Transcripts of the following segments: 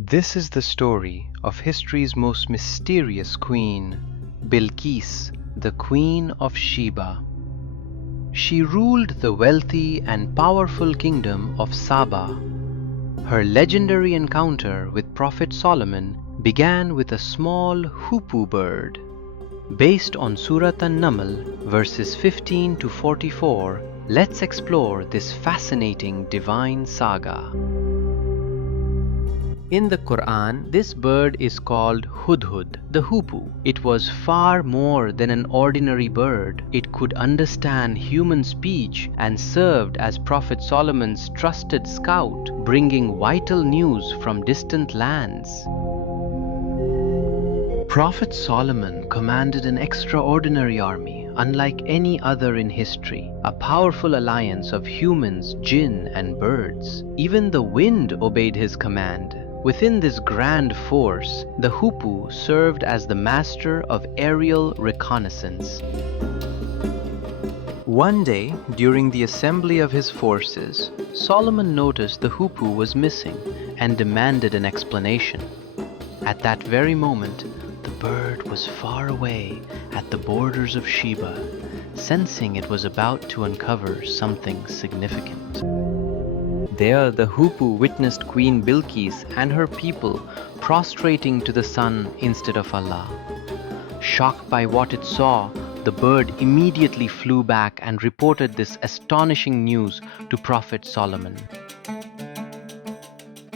This is the story of history's most mysterious queen, Bilqis, the Queen of Sheba. She ruled the wealthy and powerful kingdom of Saga. Her legendary encounter with Prophet Solomon began with a small hoopoe bird. Based on Surah An-Naml, verses 15 to 44, let's explore this fascinating divine saga. In the Quran, this bird is called Hudhud, the hoopoe. It was far more than an ordinary bird. It could understand human speech and served as Prophet Solomon's trusted scout, bringing vital news from distant lands. Prophet Solomon commanded an extraordinary army, unlike any other in history, a powerful alliance of humans, jinn, and birds. Even the wind obeyed his command. Within this grand force, the hoopoe served as the master of aerial reconnaissance. One day, during the assembly of his forces, Solomon noticed the hoopoe was missing and demanded an explanation. At that very moment, the bird was far away at the borders of Sheba, sensing it was about to uncover something significant. There the hoopoe witnessed Queen Bilqis and her people prostrating to the sun instead of Allah. Shocked by what it saw, the bird immediately flew back and reported this astonishing news to Prophet Solomon.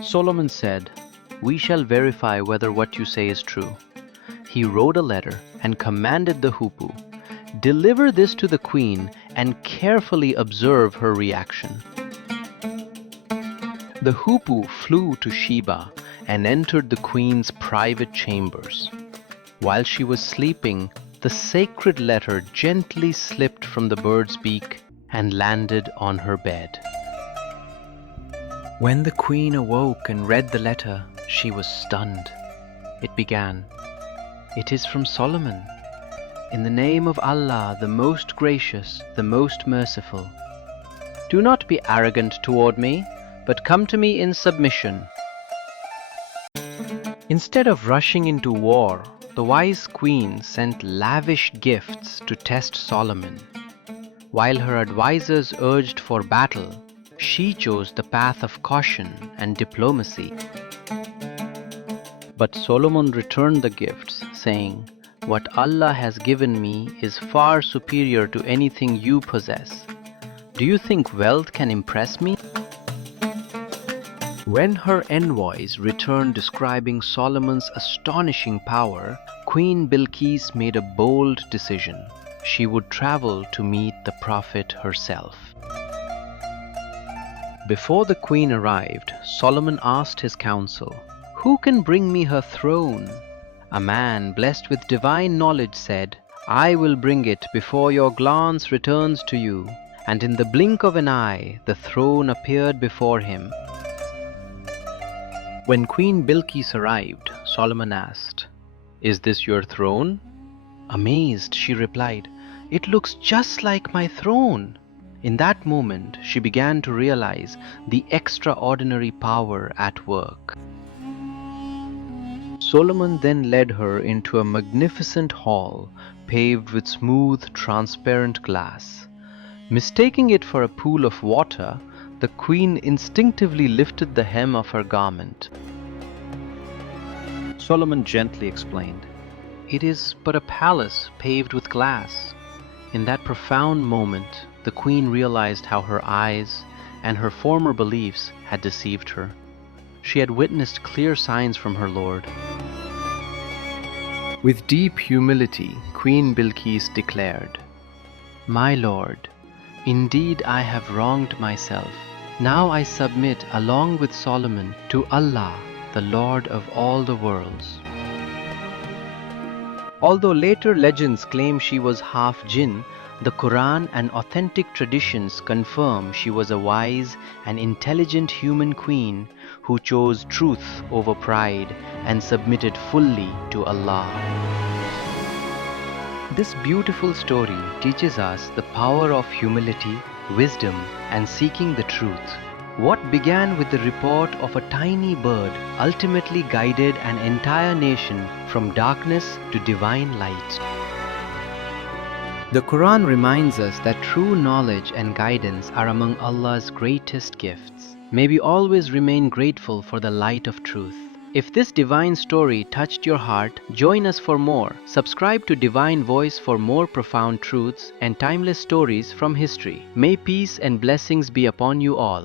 Solomon said, "We shall verify whether what you say is true." He wrote a letter and commanded the hoopoe, "Deliver this to the queen and carefully observe her reaction." The hoopoe flew to Sheba and entered the queen's private chambers. While she was sleeping, the sacred letter gently slipped from the bird's beak and landed on her bed. When the queen awoke and read the letter, she was stunned. It began, "It is from Solomon. In the name of Allah, the most gracious, the most merciful. Do not be arrogant toward me, but come to me in submission." Instead of rushing into war, the wise queen sent lavish gifts to test Solomon. While her advisors urged for battle, she chose the path of caution and diplomacy. But Solomon returned the gifts, saying, "What Allah has given me is far superior to anything you possess. Do you think wealth can impress me?" When her envoys returned describing Solomon's astonishing power, Queen Bilqis made a bold decision. She would travel to meet the prophet herself. Before the queen arrived, Solomon asked his council, "Who can bring me her throne?" A man blessed with divine knowledge said, "I will bring it before your glance returns to you." And in the blink of an eye, the throne appeared before him. When Queen Bilqis arrived, Solomon asked, "Is this your throne?" Amazed, she replied, "It looks just like my throne." In that moment, she began to realize the extraordinary power at work. Solomon then led her into a magnificent hall paved with smooth, transparent glass. Mistaking it for a pool of water, the queen instinctively lifted the hem of her garment. Solomon gently explained, "It is but a palace paved with glass." In that profound moment, the queen realized how her eyes and her former beliefs had deceived her. She had witnessed clear signs from her Lord. With deep humility, Queen Bilqis declared, "My Lord, indeed I have wronged myself. Now I submit along with Solomon to Allah, the Lord of all the worlds." Although later legends claim she was half jinn, the Quran and authentic traditions confirm she was a wise and intelligent human queen who chose truth over pride and submitted fully to Allah. This beautiful story teaches us the power of humility, wisdom, and seeking the truth. What began with the report of a tiny bird ultimately guided an entire nation from darkness to divine light. The Quran reminds us that true knowledge and guidance are among Allah's greatest gifts. May we always remain grateful for the light of truth. If this divine story touched your heart, join us for more. Subscribe to Divine Voice for more profound truths and timeless stories from history. May peace and blessings be upon you all.